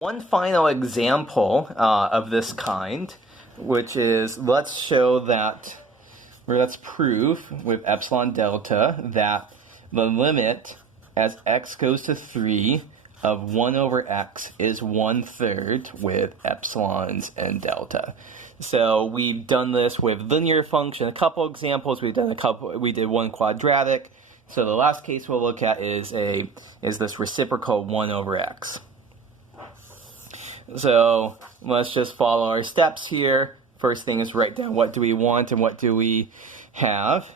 One final example of this kind, which is let's prove with epsilon delta that the limit as x goes to 3 of 1 over x is 1/3 with epsilons and delta. So we've done this with linear function, a couple examples. We did one quadratic. So the last case we'll look at is this reciprocal 1 over x. So let's just follow our steps here. First thing is write down what do we want and what do we have.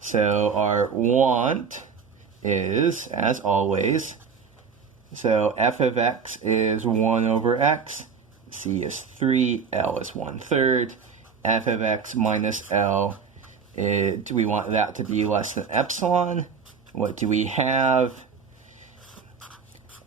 So our want is, as always, so f of x is 1 over x, c is 3, L is 1/3. F of x minus L, do we want that to be less than epsilon? What do we have?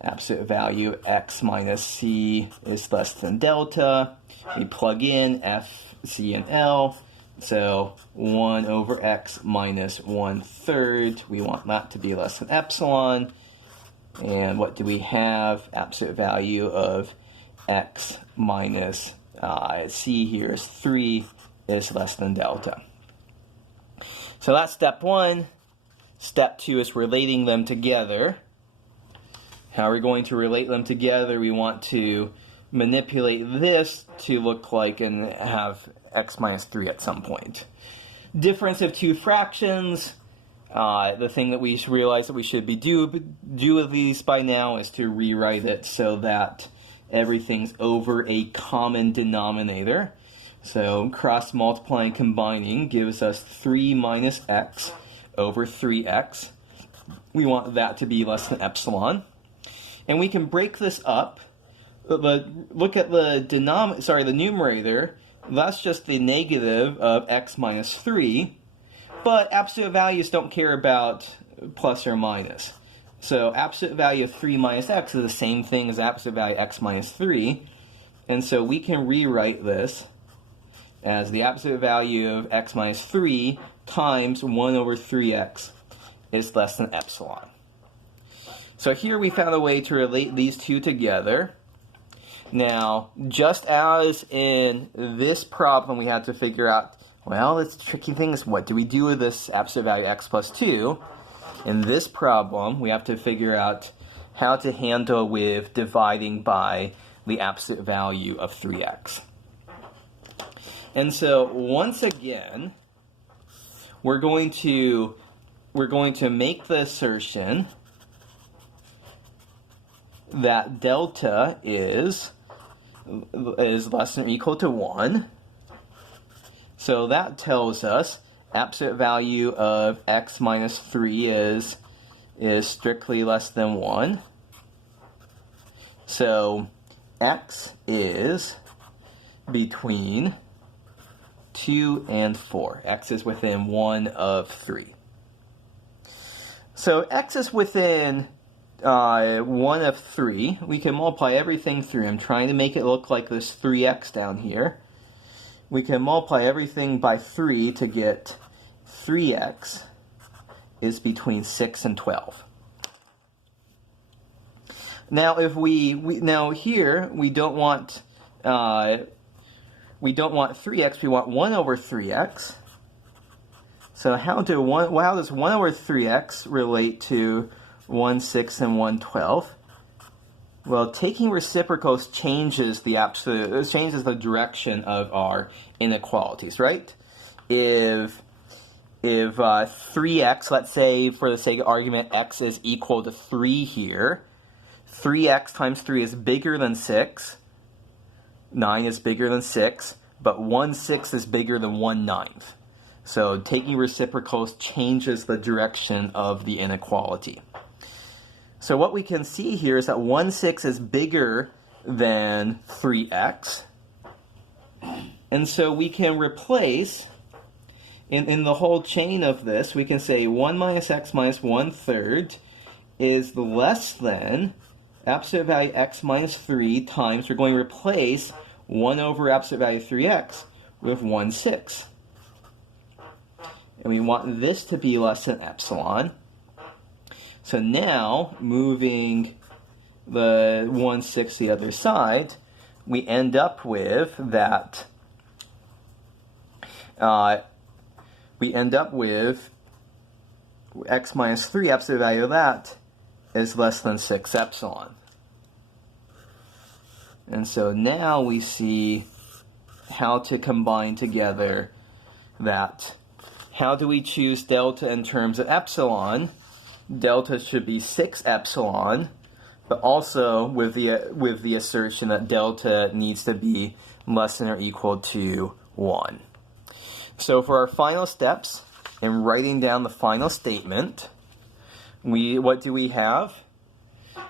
Absolute value x minus c is less than delta. We plug in f, c, and L. So 1 over x minus 1/3. We want that to be less than epsilon. And what do we have? Absolute value of x minus c here is 3 is less than delta. So that's step 1. Step 2 is relating them together. How are we going to relate them together? We want to manipulate this to look like and have x minus 3 at some point. Difference of two fractions. The thing that we should realize that we should be do with these by now is to rewrite it so that everything's over a common denominator. So cross multiplying and combining gives us 3 minus x over 3x. We want that to be less than epsilon. And we can break this up. Look at the numerator. That's just the negative of x minus 3. But absolute values don't care about plus or minus. So absolute value of 3 minus x is the same thing as absolute value x minus 3. And so we can rewrite this as the absolute value of x minus 3 times 1 over 3x is less than epsilon. So here we found a way to relate these two together. Now, just as in this problem, we had to figure out, well, it's tricky thing is what do we do with this absolute value x plus 2? In this problem, we have to figure out how to handle with dividing by the absolute value of 3x. And so once again, we're going to make the assertion that delta is less than or equal to 1. So that tells us absolute value of x minus 3 is strictly less than 1. So x is between 2 and 4. X is within 1 of 3. So x is within 1 of 3. We can multiply everything through. I'm trying to make it look like this 3x down here. We can multiply everything by 3 to get 3x is between 6 and 12. Now, if now here we don't want 3x. We want 1 over 3x. So how does 1 over 3x relate to 1, 6, and 1, 12? Well, taking reciprocals changes the direction of our inequalities, right? If 3x, let's say for the sake of argument, x is equal to 3 here, 3x times 3 is bigger than 6, 9 is bigger than 6, but 1/6 is bigger than 1/9. So taking reciprocals changes the direction of the inequality. So what we can see here is that 1/6 is bigger than 3x. And so we can replace, in the whole chain of this, we can say 1 minus x minus 1/3 is less than absolute value x minus 3 times, we're going to replace 1 over absolute value 3x with 1/6. And we want this to be less than epsilon. So now, moving the 1/6 the other side, we end up with that. We end up with x minus 3, absolute value of that is less than 6 epsilon. And so now we see how to combine together that. How do we choose delta in terms of epsilon? Delta should be 6 epsilon, but also with the assertion that delta needs to be less than or equal to 1. So for our final steps, in writing down the final statement, what do we have?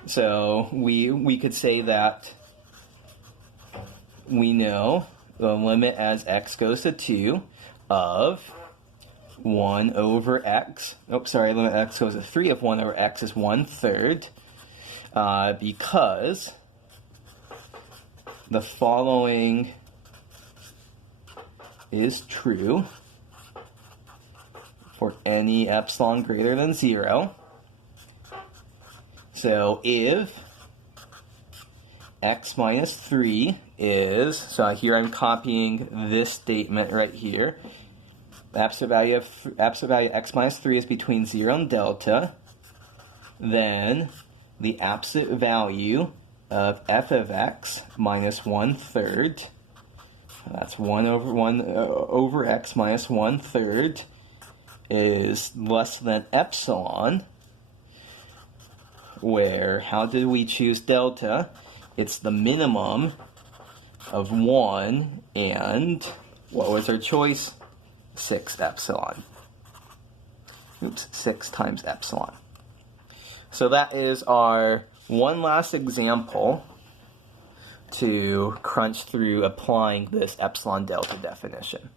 So we could say that we know the limit as x goes to 2 of 1 over x. Limit x goes to 3 of 1 over x is 1/3, because the following is true for any epsilon greater than 0. So if x minus 3 is, so here I'm copying this statement right here, the absolute value x minus 3 is between 0 and delta, then the absolute value of f of x minus 1/3, that's 1 over x minus 1/3, is less than epsilon, where, how did we choose delta? It's the minimum of 1 and, what was our choice? 6 epsilon. 6 times epsilon. So that is our one last example to crunch through applying this epsilon delta definition.